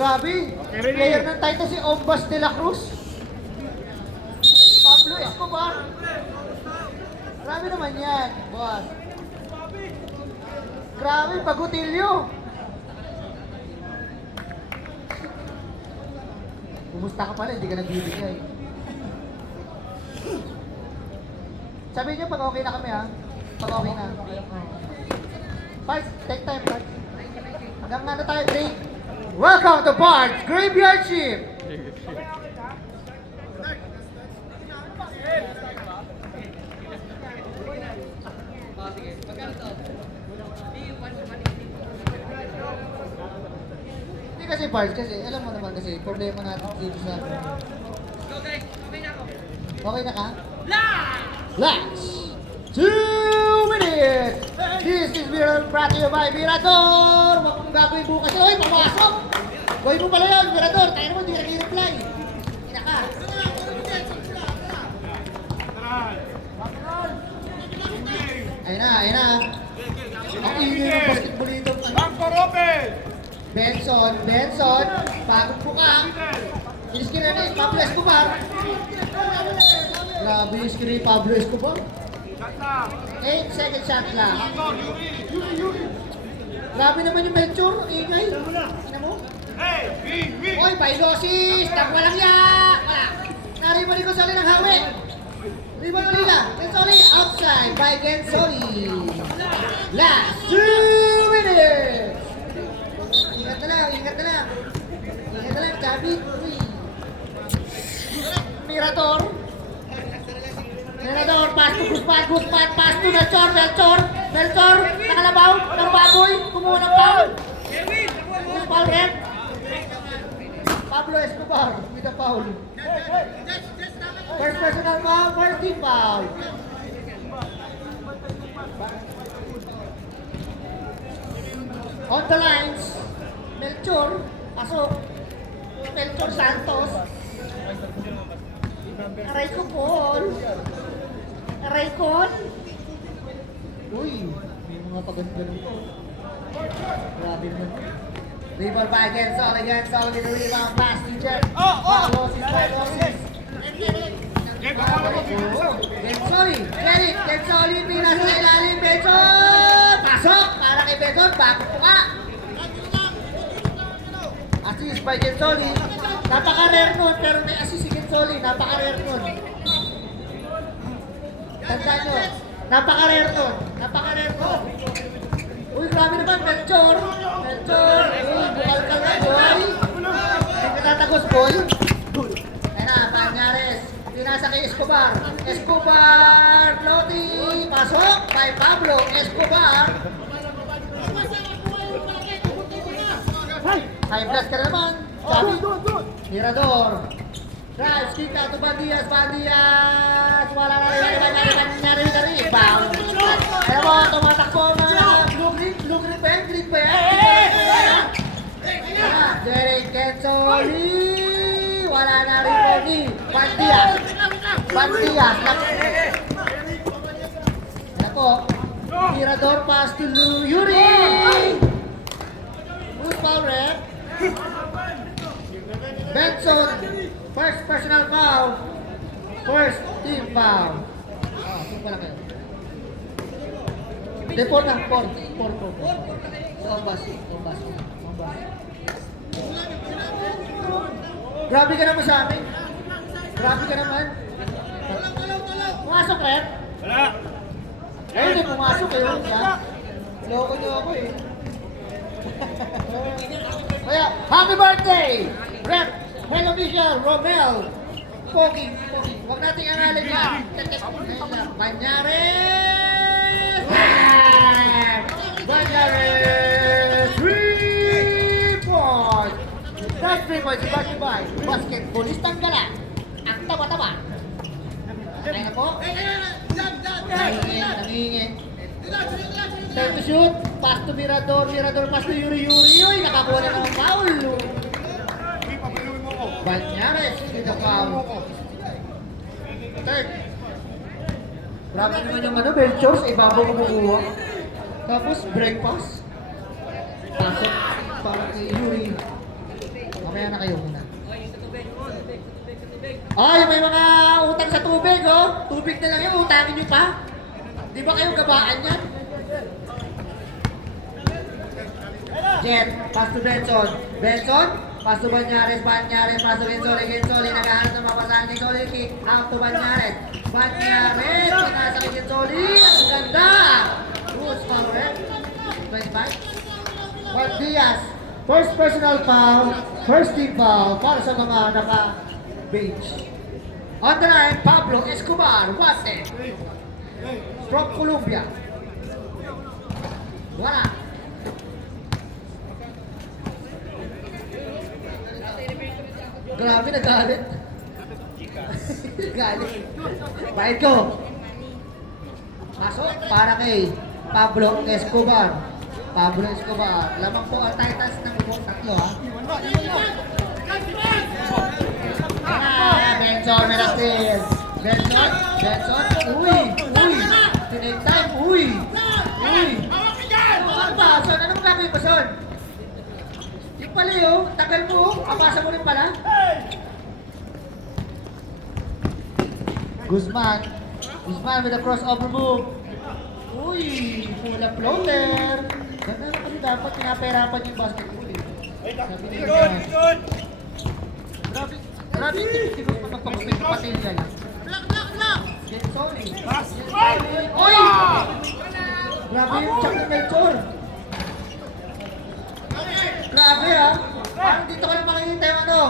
Grabe. Player ng Titan si Ombas de la Cruz. Pablo Escobar. Grabe naman yan, boss. Grabe, Pagutilyo. Kumusta ka pala, hindi ka nagbibigay. Sabihin niyo pag okay na kami ha. Pag okay na. Parts, take time, Parts. Hanggang ano tayo, break. Welcome to Parts Graveyard Shift. Hindi kasi Parts, kasi alam mo naman kasi problema natin dito sa... Okay na ka? Last 2 minutes! This is brought to you by Mirador! Kung gagawin bukas yun, pumasok! Gawin mo pala yun, Mirador! Tayo naman, di nag-reply. Ina ka. Ayun na, ayun na. Ang ingay ng basketballito. Benson, pagod po ka. Finish ka na rin, Pablo Escobar. Grabe yung screen ni Pablo Escobar. 8 second shot lang. Grabe naman yung Melchor, ingay. Ina mo? Oy, Bailosis! Walang ya! Wala. Nariba ko sali ng hawi. Riba Lila, Gensoli outside by Gensoli. Last 2 minutes! Ingat na lang, ingat na lang. Ingat na lang, Chabi. Mirador, pass to Guzman, pass to Melchor, nakalabaw, Baboy, kumuha ng foul. Foul red. Pablo Escobar with a foul. First personal foul, first team foul. On the lines, Melchor, pasok. Melchor Santos. Aray ko, Paul. Aray ko. Uy, may mga paganda nito. Grabe mo. Rebound by Gensoli with the rebound pass to Jeff. Bailosis. Gensoli, pinas sa ilalim, Benson! Pasok! Para kay Benson, bakit po ka? Assist by Gensoli. Napaka-rare nun, pero may assist si Gensoli. Napaka-rare nun. Tandaan nyo, napaka-rare nun. Uy, grabe naman, Melchor! Uy, bukal ka na, boy! Hindi ka tatagos, boy! Ayan na, Panyares. Pinasa kay Escobar. Loti! Pasok by Pablo Escobar. High blast ka na naman. Sabi, Mirador. Drives, kick out to Bandias. Wala na rin. Bang! Alam mo, tumatakbo na. Blue green pa yan. Derek Gensoli. Wala na rin Tony. Bandias. Alam po, Mirador pass to Yuri. Who's foul red? Benson, first personal foul. First team foul. Team pala kayo. Hindi, 4 na. 4. Ombas. Grabe ka naman sa amin. Grabe ka naman. Pumasok, Red? Wala. Hindi pumasok eh. Loko niyo ako eh. Kaya, happy birthday! Rep, well official, Romel. Pogi. Huwag nating angalin yan. Banyares! Banyares! 3 points! That 3 points is brought to you by Basketballistang Gala. Ang taba-taba. Kaya na po? Nangingi. Time to shoot. Pass to Mirador, pass to Yuri. Uy, nakakuha na ng foul. Banyares with the foul. Third. Grabe naman yung Belchors, ibabaw ko kumuha. Tapos break pass. Pasok para kay Yuri. Ay, may mga utang sa tubig, oh. Tubig na lang yung utangin nyo pa. Di ba kayong gabaan yan? Jet, pass to Benson. Benson, pass to Banyares. Banyares, pass to Gensoli. Gensoli, nag-aaral ng mapasahan ni Gensoli. Kick out to Banyares. Banyares, pinasa kay Gensoli. Ang ganda! Rules foul, red. 25. Juan Diaz, first personal foul. First team foul para sa mga naka-bench. On the line, Pablo Escobar, Wate. From Colombia. Wala. Grabe, nagalit. Galit. Bahid ko. Pasok para kay Pablo Escobar. Pablo Escobar. Lamang po ang Titans ng buong tatlo, ha? Benson, Merasil. Benson, Benson. Uy, uy. Tinake time, uy. Uy. Ano ba, Son? Ano mo gagawin ba, Son? Yung pala yun, tagal mo, abasa mo rin pala. Guzman. Guzman with a crossover move. Uy, pula floater. Ganda na kasi dapat pinapahirapan yung basketball eh. Sabi ni Guzman. Grabe yung tip-tip ko magpagupit ng patilya lang. Gensoli. Uy! Grabe yung check ng Melchor. Grabe ah. Parang dito ka lang makikita yung ano.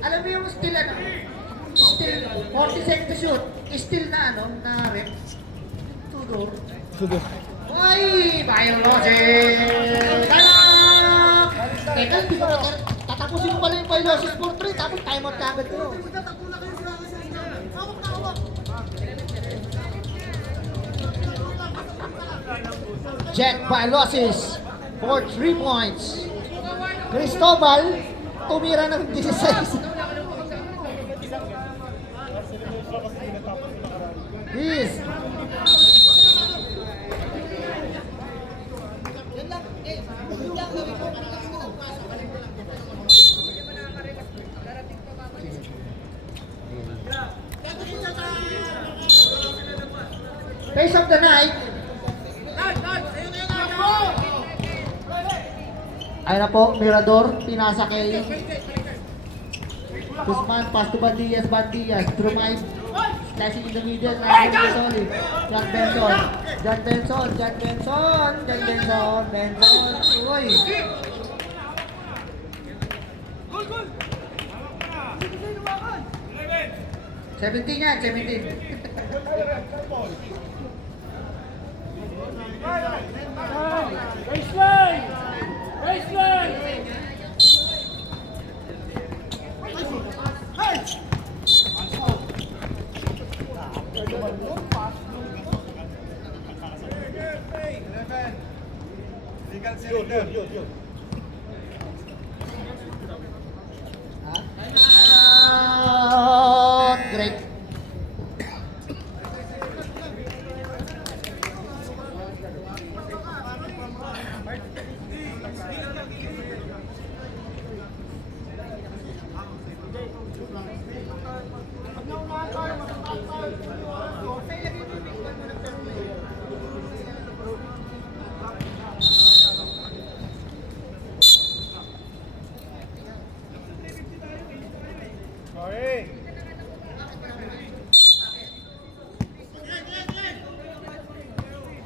Alam mo yung still ano? Still 40 seconds to shoot. Still na ano? Na rep. Tudor. Tudor. Ay! Bayang losses! Tanak! Teka, di ba tatapusin mo pala yung by losses for 3 tapos timeout ka agad ko. Jet by losses for 3 points. Cristobal, tumira ng 16. He's face of the night. Ayun na po, Mirador, pinasa kay Guzman, pass to Bandias, Bandias, through my slashing in the middle, Gensoli, John Benson, John Benson, John Benson, John Benson, Benson, uy! Gol! 17 yan, 17. Baseline! Baseline! Great.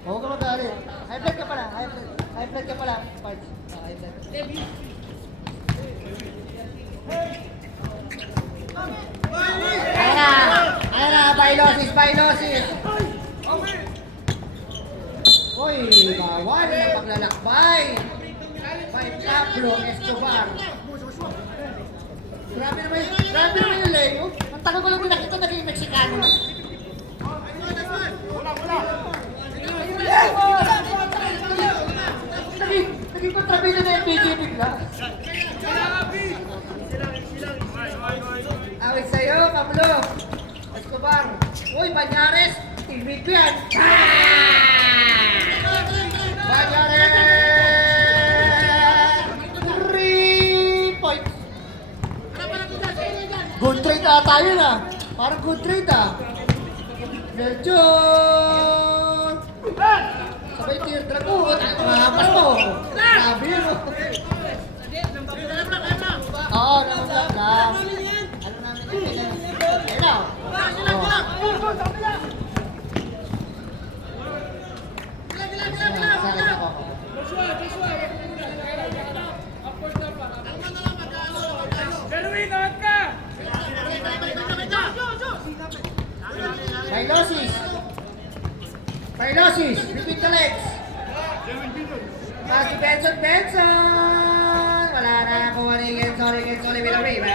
Huwag ka magalit. High blood ka pala. High blood ka pala. Parts. High blood. Ayan na. Ayan na. Bailosis. Bailosis. Uy, bawal na paglalakbay. By Pablo Escobar. Grabe naman yung Leo. Ang tagal ko lang din nakita naging Mexicano na. Naging kontrabida na yung PG bigla. Awit sa'yo, Pablo Escobar. Uy, Banyares. Teammate ko yan. Banyares! 3 points. Good trade yata yun ah. Parang good trade ah. Melchor! Sabay teardrop ko. Mahampas mo. Sabi yun oh. Oo, naman lang. Ano namin yun? Ayun na. Sakit ako. Jerwin, awat ka! Pilosis. Pilosis. Repeat the legs. Pass to Benson. Benson. Wala na ako. Sorry. Wait a minute.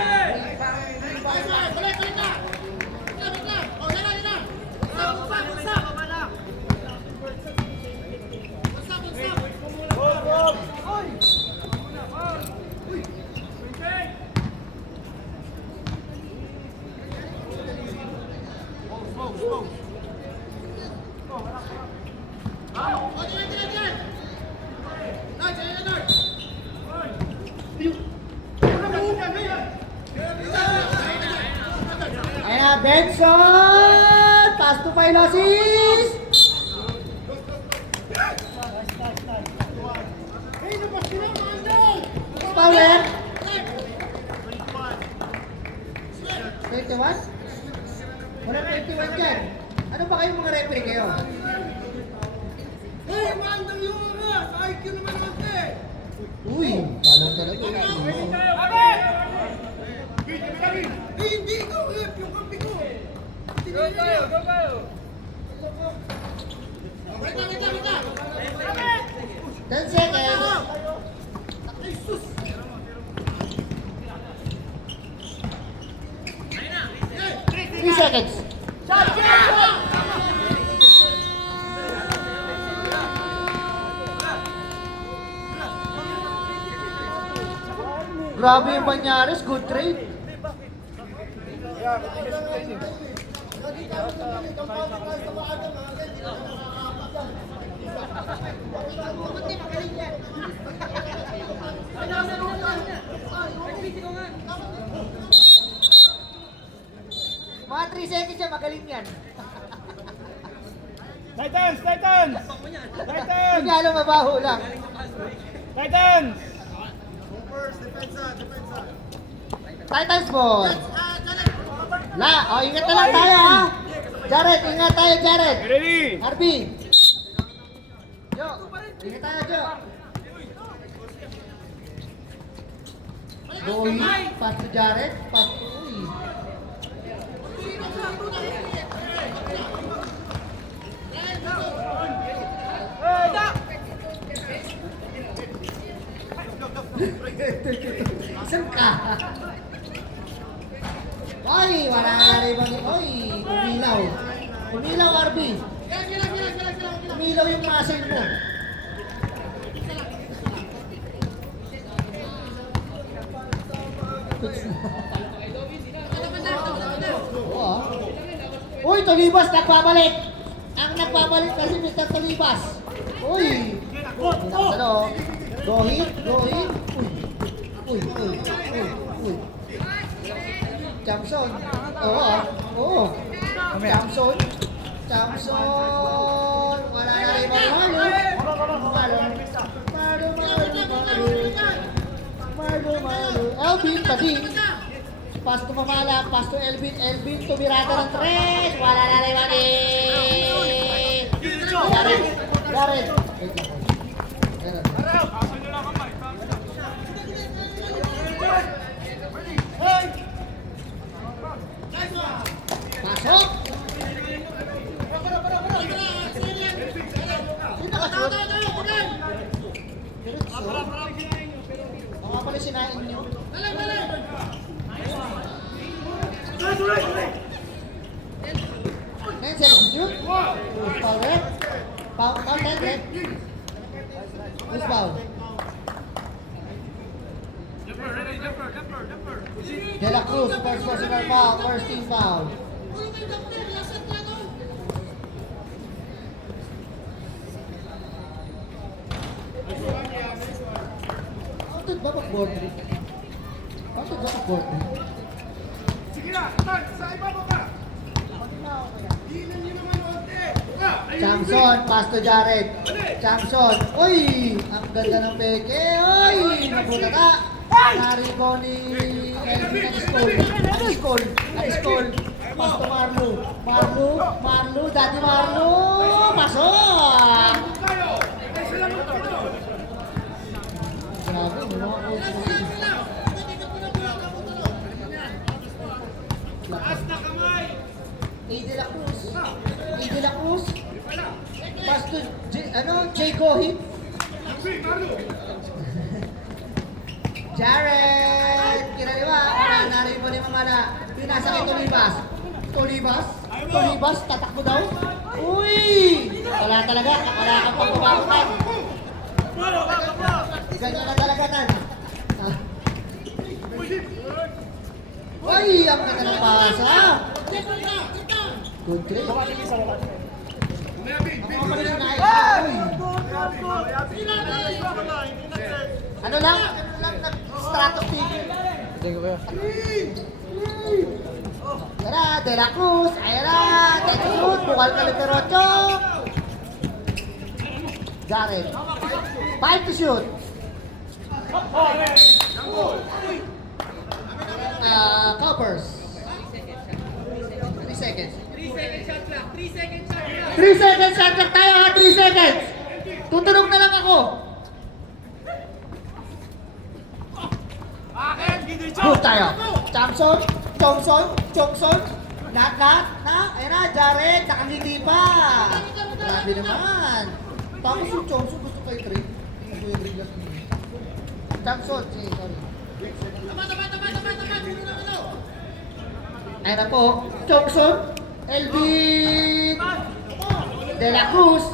Ayan na, Benson! Pass to Pilosis! Fowler! 21? Wala 21 dyan. Ano ba kayong mga referee kayo? Hey, mandang yung mga! IQ naman natin! Uy, palang talaga. Eh, hindi ikaw, Rep! Yung kampi ko! Go kayo! Wait lang! 10 seconds. Ay, sus! 3 seconds. Grabe yung Banyares, good trade. Mga 3 seconds yan, magaling yan. Titans! Hindi alam, mabaho lang. Titans! Titans ball. Ingat na lang tayo ha. Jared, ingat tayo Jared. Ready? Arby. Jo, ingat tayo Jo. Boy, pass to Jared, pass to Uy. Saan ka? Oy, wala na rin bang... Oy, umilaw. Umilaw, Arby. Umilaw yung muscle mo. Oo, ah. Uy, Tolibas, nagbabalik. Ang nagbabalik kasi Mr. Tolibas. Uy. Pinakasalo. Go hit. Uy. Jamson. Oo ah. Oo. Jamson. Wala na rin mga Malu. Elvin, Padin. Pass to Mamala, pass to Elvin. Elvin, tumirada ng 3. Wala na rin mga Jared. Pasok! Sino ka shoot? Baka pala sinain nyo. 10 seconds shoot. Foul red. Foul 10 red. Who's foul? De La Cruz, first personal foul, first team foul. Counted ba pag-board? Counted ba pag-board? Chamson, pass to Jared. Chamson, uy! Ang ganda ng peke, uy! Nabuta ka! Naribo ni Elvin Aniscol. Pass to Marlo, Daddy Marlo! Pasok! Grabe, may mga coach mo. A. De la Cruz. Pass to Jay Gohit. Jared! Kinaliwa. Narinig mo ni Mamala. Pinasa kay Tolibas, tatakbo daw. Uy! Wala talaga. Wala kang pagbabakutan. Ganyan na talaga tan. Uy! Ang ganda ng pasa. Good trade. Ano lang, stratosphere. Tara, De La Cruz, ayara, take a shoot, bukal ka ng derecho. Jared, 5 to shoot. Covers. 3 seconds. 3 seconds shot clock tayo ha, 3 seconds. Tutunog na lang ako. Good tayo. Johnson. Knock. Ayan na, Jared, nakangiti pa. Grabe naman. Tapos yung Johnson gusto kay trade. Johnson, sorry. Ayan na po, Johnson, Elvin De La Cruz,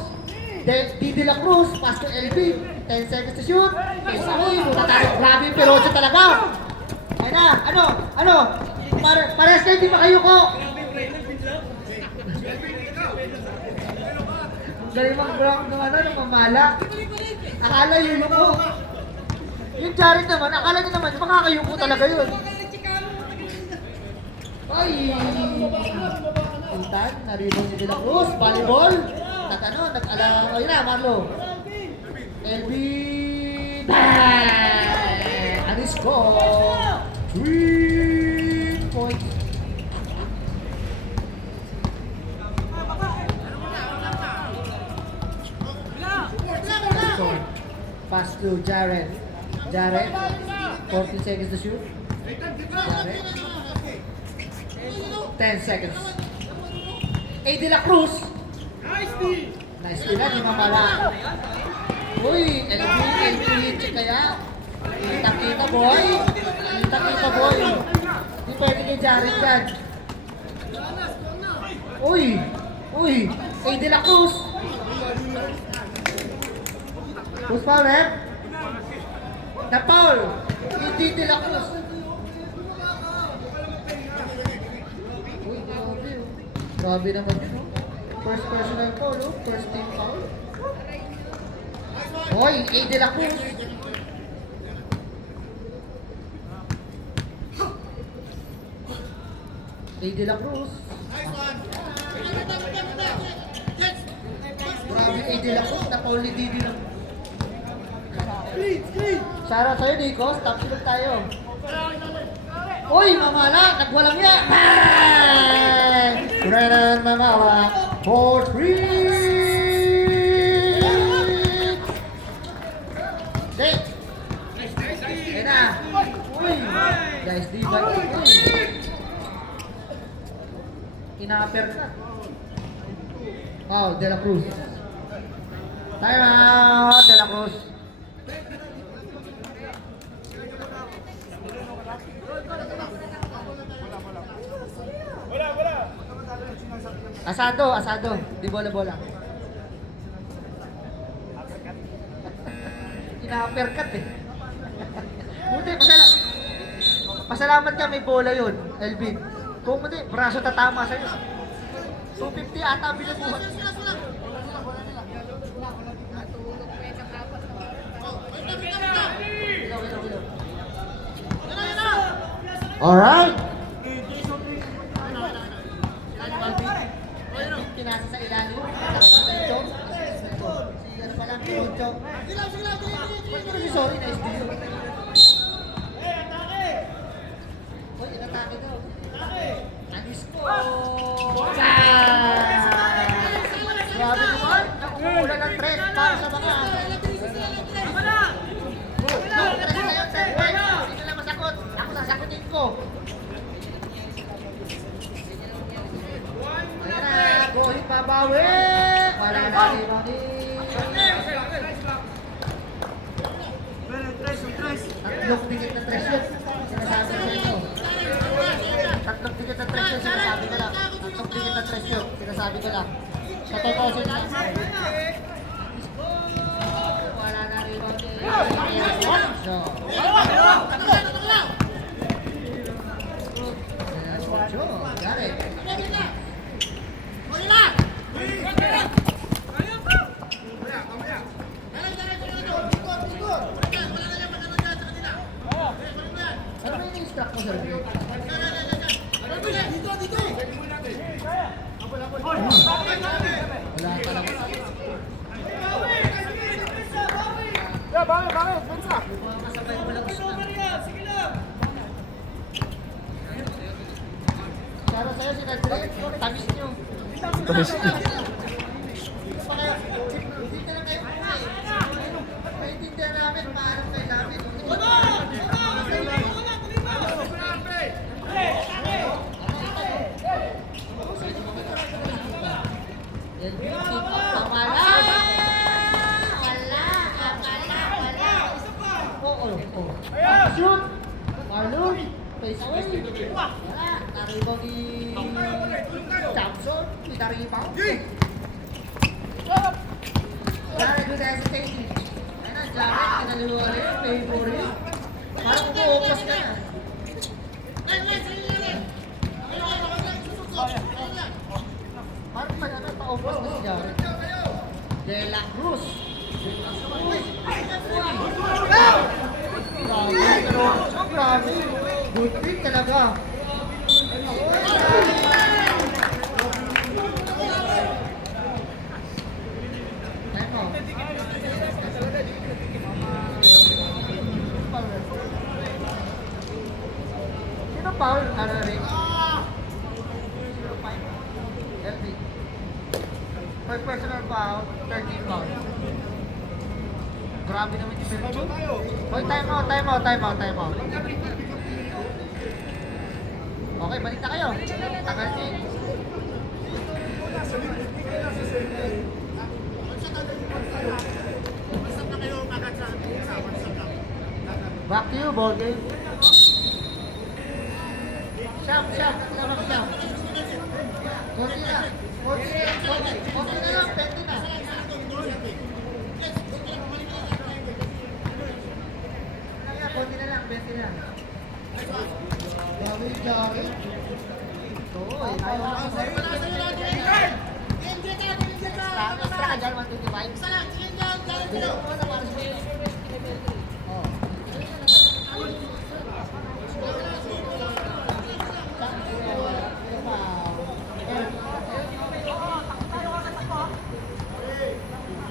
De La Cruz, pass to Elvin, 10 seconds to shoot. Grabe yung Perocho talaga. Ayan na, ano? Parehas na hindi makayuko. Galing mag-ground ng Mamala. Akala yun mo. Yung Jared naman, akala niya naman, makakayuko talaga yun. Ay! Puntan, naribong si De La Cruz, volleyball. Ayun na, Marlo. Elvin! Aniscol! 3 points. Pass to Jared. 14 seconds to shoot. Jared. 10 seconds. A. De La Cruz. Nice din na, di Mamala. Uy, LB, kaya. Kita boy. Di pwede kay Jared yan. Uy, A. De La Cruz. Who's foul, ref? Na-foul. Hindi De La Cruz. Grabe naman yun, no? First personal foul, no? First team foul. Hoy, A. De La Cruz. A. De La Cruz. Grabe, A. De La Cruz. Na-foul ni Didi lang. Shoutout sa'yo, Nico. Stop silog tayo. Uy, Mamala, nagwalang niya. Bang! Renan Mamala for 3. Dek. Ayan na. Uy. Guys, di ba? Uy. Ina-upper ka. Oh, De La Cruz. Time out, De La Cruz. Asado. Di bola-bola. Ina-uppercut eh. Buti, pasalamat ka may bola yun, Elvin. Kung hindi, braso tatama sa'yo. 250 ata binubuhat. Alright. Joe. Sige lang, dili. Sorry, na SBU. Hoy, inatake daw. Anis ko. Grabe naman. Nakukulan ng threat para sa mga. Hindi na masakot. Ako sasakutin ko. Ayan na, Gohit mabawi. Wala na ni Manny. Tatlong dikit na tres yun. Sinasabi ko sa inyo. Tatlong dikit na tres yun. Sinasabi ko lang. Tatlong dikit na tres yun. Sinasabi ko lang. Sa totoo sa inyo. Wala na rin Manny. So. Ocho. Gari. Ano ba yung instruct mo sa review? Wala ka lang. Kasabay mo lang gusto. Para sa'yo si Nadre, tamis nyo. Tamis nyo. Hindi na lang kayo maintindihan namin paano kayo namin. Shoot! Marlon! Face away! Wala! Naribaw ni Thompson! Pinaribaw! Jared with hesitating. Ayun na, Jared, kinaliwa rin. Favorite. Parang umuupas ka na. Parang paupas na si Jared. De La Cruz. Grabe, pero grabe. Good pick talaga. Sino foul? Ano rin? LB. For personal foul, 13 foul. Grabe naman yung Belgium. Hoy, time out. Okay, balik na kayo. Tagal niyo eh. Back to you, ball game. Sham. Tama ka, Sham. Konti na. Konti na lang, 20 na. Konti na lang, 20 na. Grabe yung Jared. Ito, ayaw na kasi. Extra ka dyan, 125. Bilang mo na para sa mga. Oh.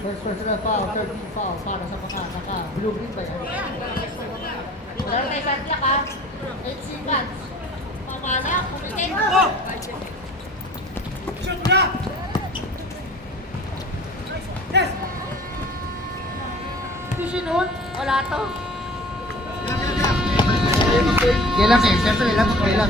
First personal foul, 13 foul para sa mga naka-blue green ba yan? Wala na tayo sa atlak ha. 8 seconds. Pamala, pumitin. Shoot na! Yes! Hindi sinun. Wala to. Kailang eh. Siyempre, kailang.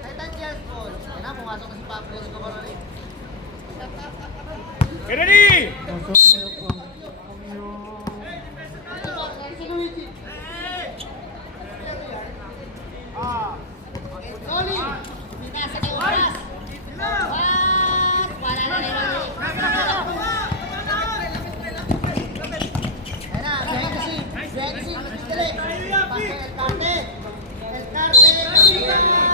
Titan Gels ball. Yan na, pumasok na si Pablo Escobar ulit. Kennedy! Soli! Pinasa kay Oras! Wala na rin. Ayan na, Becky, lapis dali. Pake El Carte. El Carte.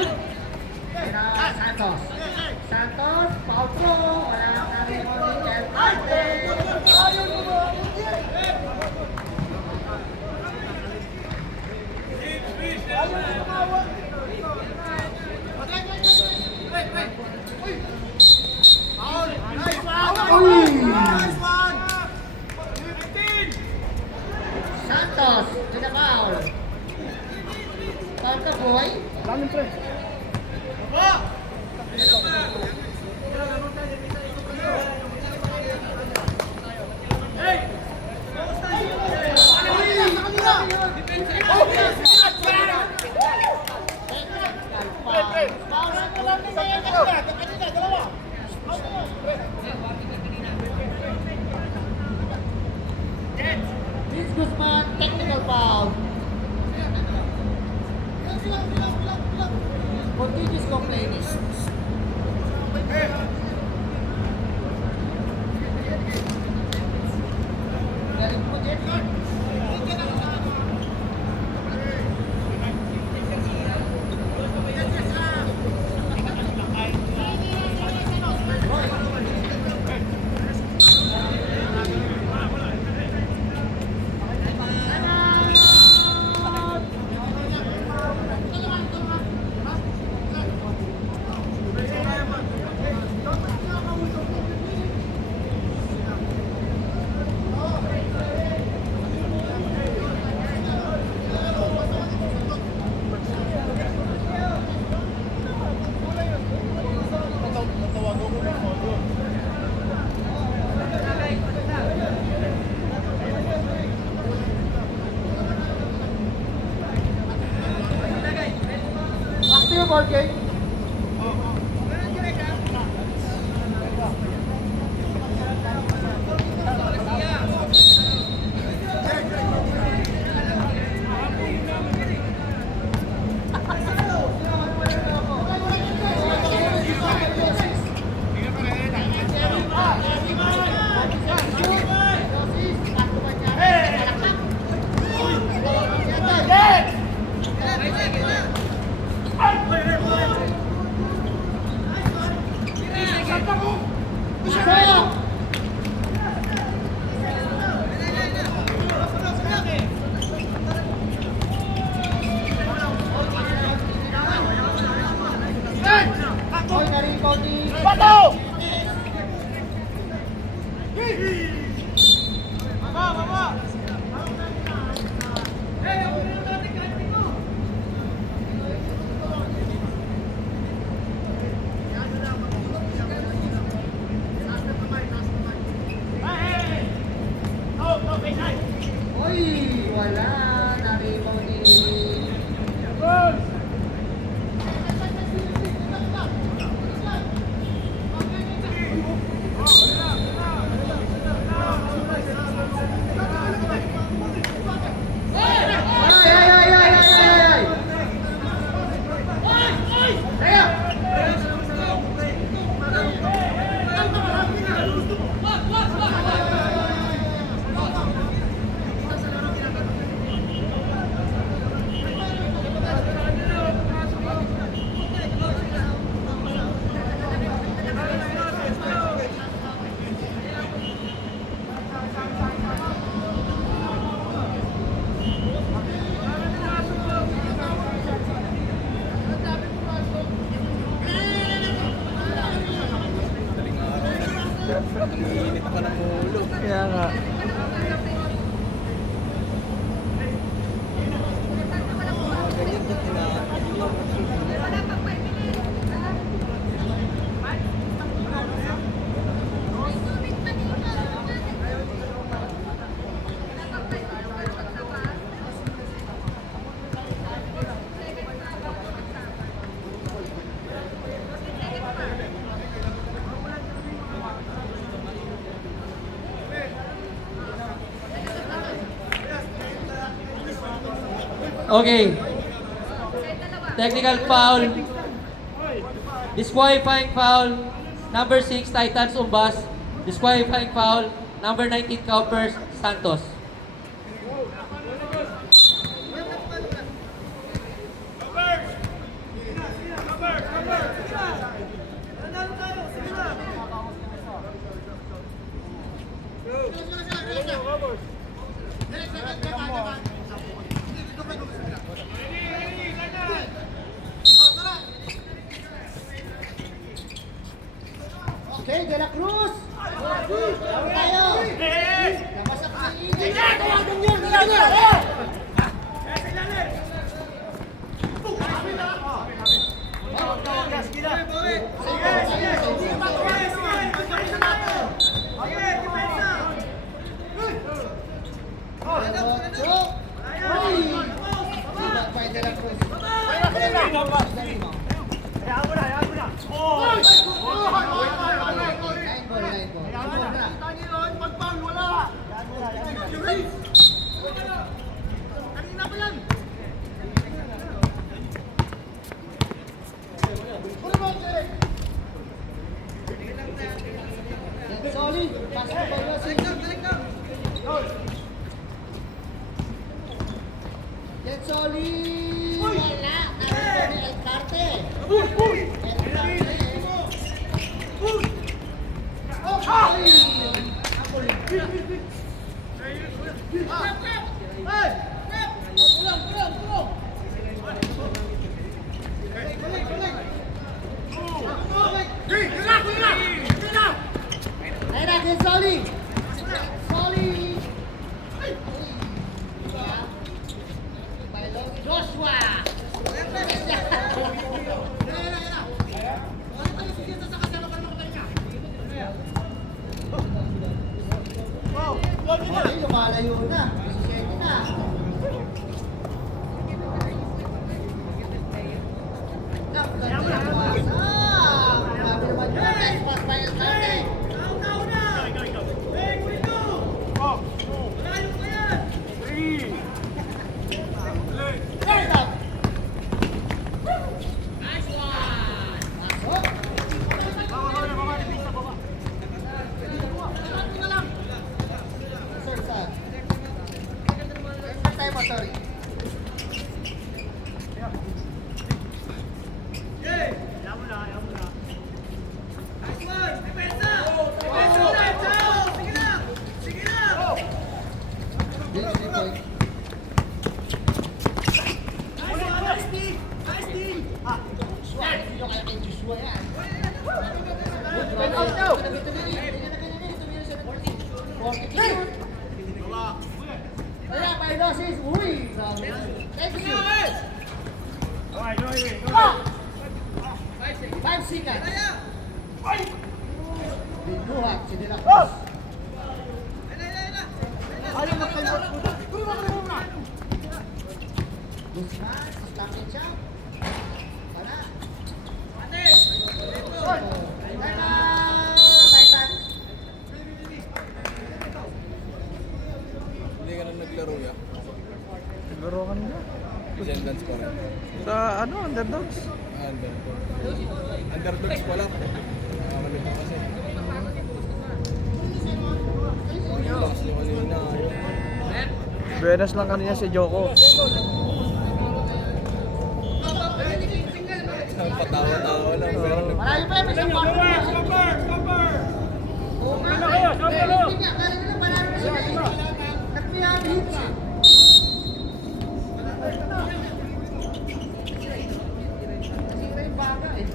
Pero Santos. Santos, foul throw. Wala na-rebound ni Kel Martin. Santos with the foul. Foul ka, boy. Daming pre. Vince Guzman, technical foul. Continuous complaining. Galing mo, Jet. Back to your ball game. Hoy, na-rebound ni Bato! Hoy, wala. Na-rebound ni Kaya nga. Okay. Technical foul. Disqualifying foul. Number 6, Titans Umbas. Disqualifying foul. Number 19, Cowpers Santos. Okay, De La Cruz. Laro tayo. Labas ako sa ingay. Tawagan nyo. De La Cruz. Sorry, basketball na si Get Soli. Wala. Naroon ni El Carte. El Carte. Ayun na, Get Soli. Soli. Joshua! Ay, lumalayo na. 17 na. Grabe naman yun. Nice pass by El Carte. Sorry. Wala, Paidosis. Uy! Thank you. 5 seconds. Binuhat si De La Cruz. Guzman, stopin siya. Wala. Titans. Hindi ka na naglaro ya. Laro ka nila. Descendants pa rin. Sa ano, underdogs? Underdogs pa lang. Nakakamit ko kasi. Last yung kanina. Buenas lang kanina si Joko. Ang patawa-tawa lang. Pero Marami pa yung isang bago na. Oo nga. Hindi nga, kala nila marami na sila eh. Nagpiyami hits eh. Nasira yung baga eh.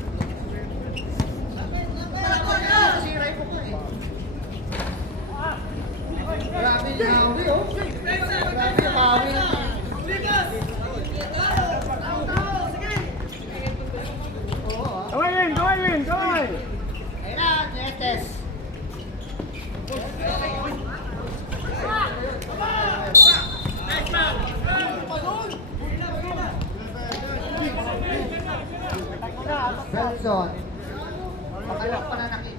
Nasira yung buka eh. Grabe yung hawi oh. Grabe yung hawi ng Ayun na, Nietes. Belson. Pakalak pa na nakit.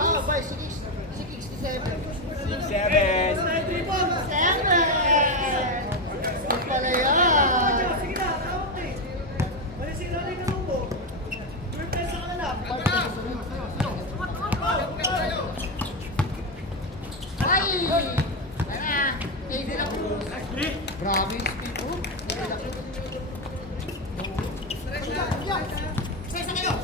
Oh, by 67. 7. Pala yan. Ay! Tara! Kay De La Cruz. Grabe yung speed mo. De La Cruz. Sesa kayo!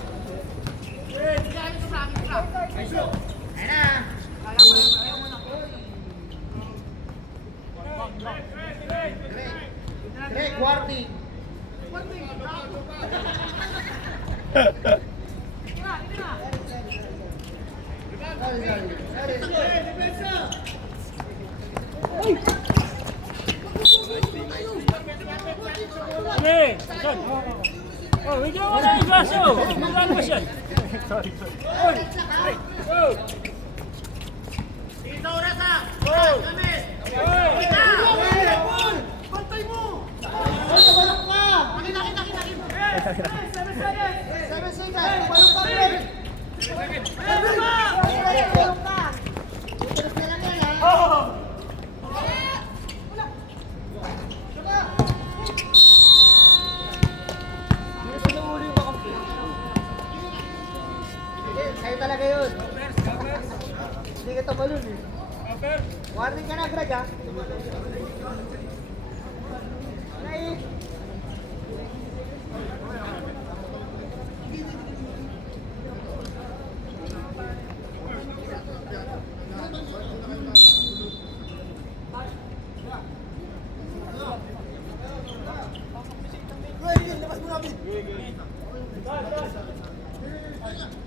Hey, saan? Oh, hindi mo na yung baso. Magkano ba siya? Sorry. Oy! Oh! Dito oras ha! Oh! Gamis! Oy! Pantay mo! Tumalok ka! Kita! 7 seconds! 7 seconds! Tumalok ka, bro! Tumalok ka! Tumalok na lang yan, ha? Sa'yo talaga yun. Hindi ka tumalun eh. Warning ka na, Greg, ha? Nay.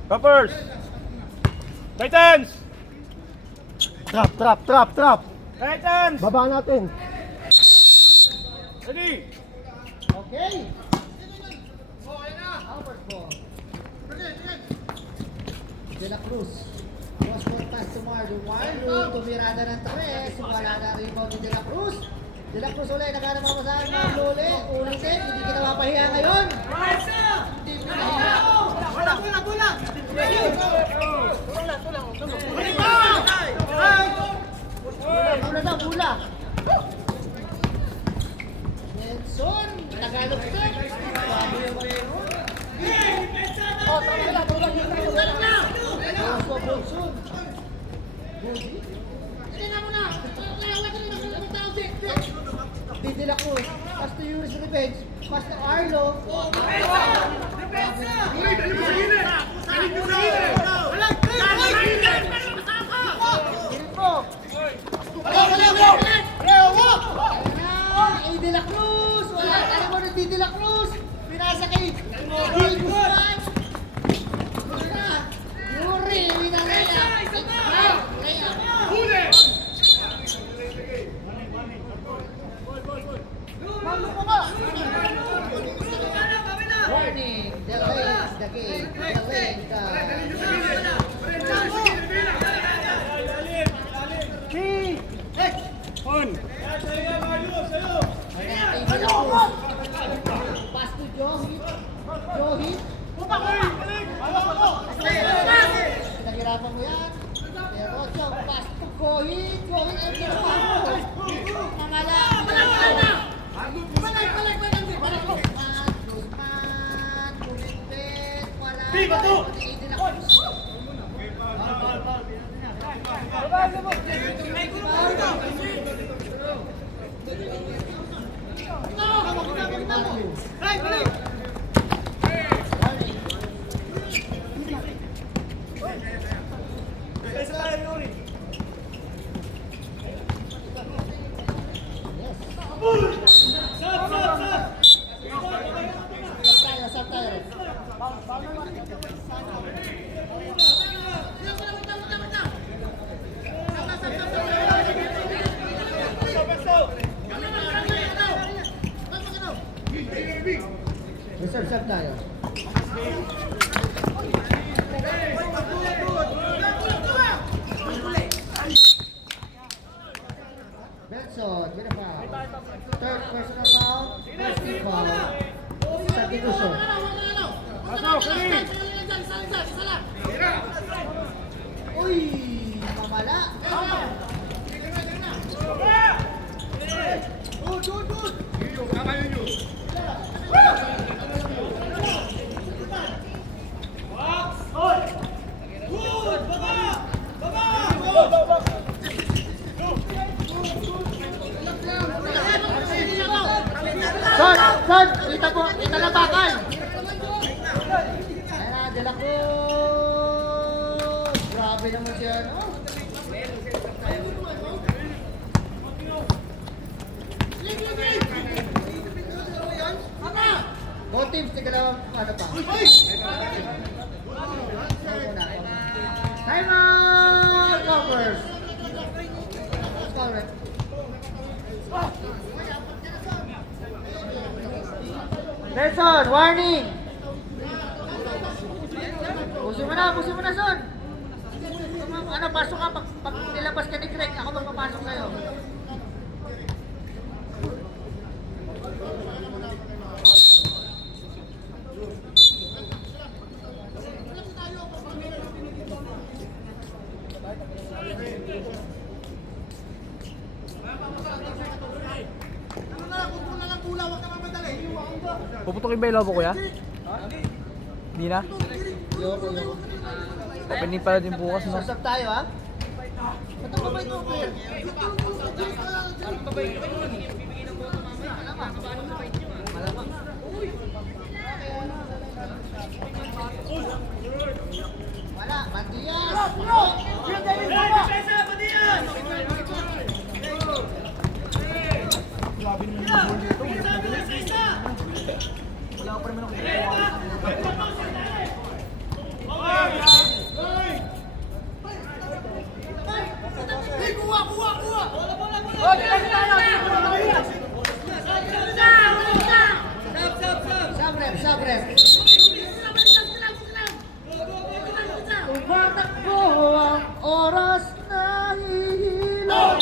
Poppers! Titans! Trap! Titans! Baba natin. Ready! Okay. Albert ball. De La Cruz. Cross court pass to Marlon. Marlon, tumirada ng 3. Wala na rebound ni De La Cruz. De La Cruz ulit, naghanap ang masahan. Marlon ulit. Ulitin, hindi kita mapahiya ngayon. Hindi pinahiya. Bola! Bula. Nelson, Tagalog step. Bago yung mayroon. Oh, tama. Bonson. Budi. De La Cruz. Pass to Yuris Revenge. Pass to Arlo. De La Cruz! Wala! Alam mo na De La Cruz! Pinasa kay Roy Guzman! Yuri! Winalaya! Warning! Delays the game! Delaying the... On! Pass to Johi. Naghirapan mo yan. Pero Chong, pass to Gohit. Gohit ang ginawa mo. Nangala. Guzman. Kumipit. Wala. Eden ako. Reserve tayo. Benson, get a foul. Third personal foul. First team foul. Substitution. Uy, mamala. Son, kita na bakal. Ayan na, De La Cruz. Grabe naman siya, no? Both teams, dalawang ano pa. Time out! Covers! Call rep. Nelson, warning! Puso mo na, Son! Ano, pasok ka, pag nilabas ka ni Greg, ako magpapasok sa'yo. Puputukin ba yung lobo, kuya? Hindi na? Yoko. Opening pala din bukas, no? Susap tayo, ha? Ba't ang babay mo, player? Malamang. Wala, Matias! Sabrem. Tumatakbo ang oras na hihila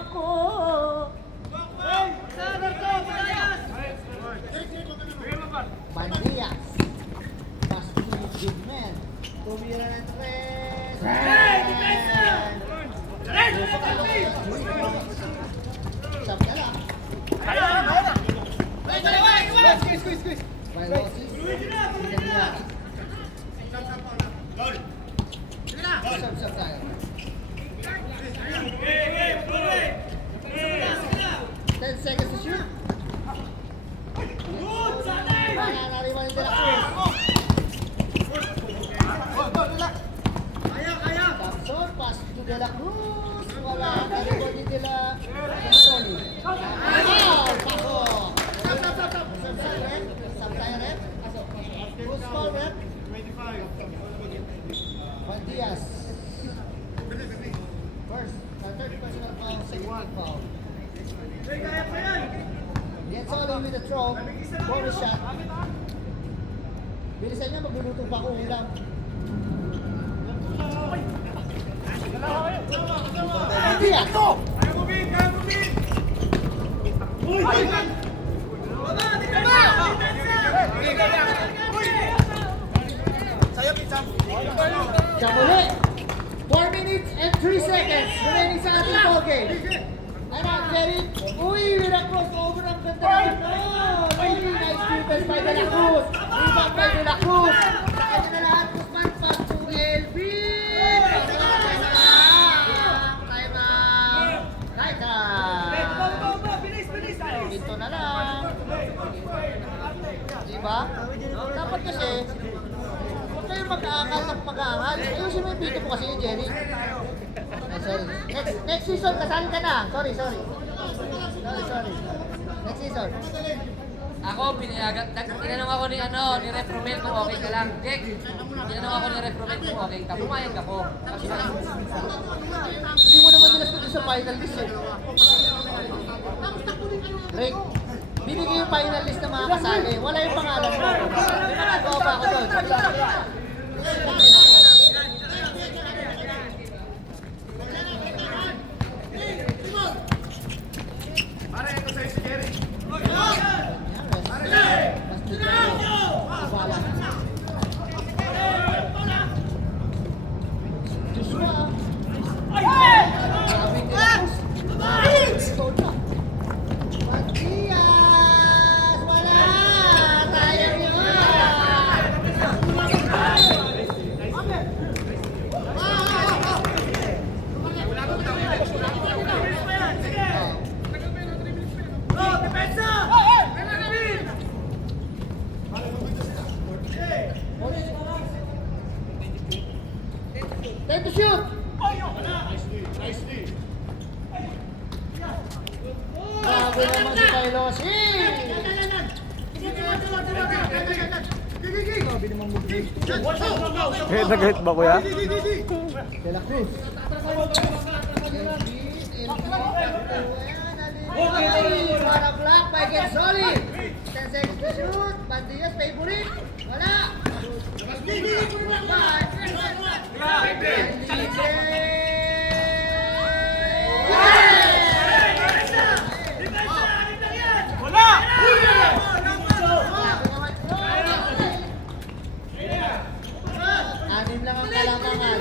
ako. Bandias. Mastigid men. Tumira ng tres. Sab ka lang. Squeeze. Bailosis. Pinagyan. Sab tayo. 10 seconds to shoot. Nariwan yung Thompson, pass to De La Cruz. Wala, nariwan yung De La Cruz. Pako. Sab tayo, rep. Who's foul, rep? 25. Bandias. First, third personal foul, second foul. Gensoli with a throw, bonus shot. Bilisan niya, magluluto pa ako ulam. Bandias! Kamuli! 4 minutes and 3 seconds remaining sa ating ball game. Ano, Jerry? Uy, Veracruz over ang ganda naman. Uy, nice defense by De La Cruz. Rebound by De La Cruz. Sa kanya na lahat, Guzman pass to LB. Time out. Ito na lang. Diba? Dapat kasi, huwag kayong mag-aakal ng pag-aangal. Ayusin mo yung pito mo kasi yun, Jerry. Sorry. Next season, kasali ka na. Sorry. Next season. Ako, tinanong ako ni Ref Romel kung okay ka lang. Jake, tinanong ako ni Ref Romel kung okay ka. Pumayag ako. Hindi mo naman nila sa final list eh. Rick, binigay yung final list ng mga kasali. Wala yung pangalan mo. May nakagawa pa ako doon. Matias! Wala! Tayo yun! Galit na galit ba kuya? De La Cruz. Para block by Gensoli. 10 seconds to shoot. Bandias favorite. Wala. Anim lang ang kalamangan.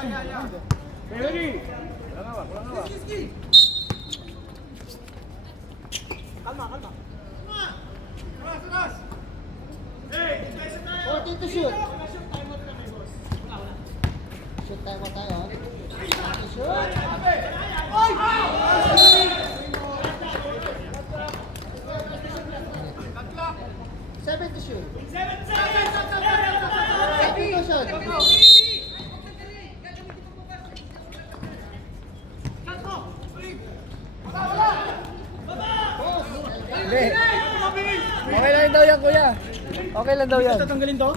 Okay, pasok. Okay, ready. Kulang awa. 14 to shoot. Shoot tayo mo tayo. Shoot. Seven to shoot. Seven to shoot. Hindi. Okay lang daw yan kuya. Okay lang daw yan. Tatanggalin to?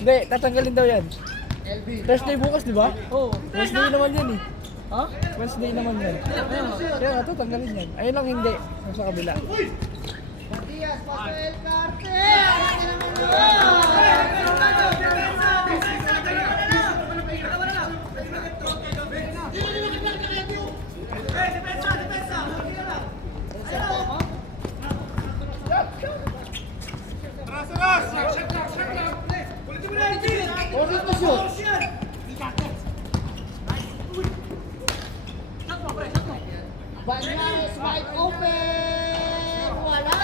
Hindi, tatanggalin daw yan. LB. Thursday bukas, di ba? Oo. Wednesday naman yan eh. Ha? Wednesday naman yan. Kaya nga, tatanggalin yan. Ayun lang hindi. Yung sa kabila. Diaz, Pascual Carte. Ano Banyares wide open. Wala.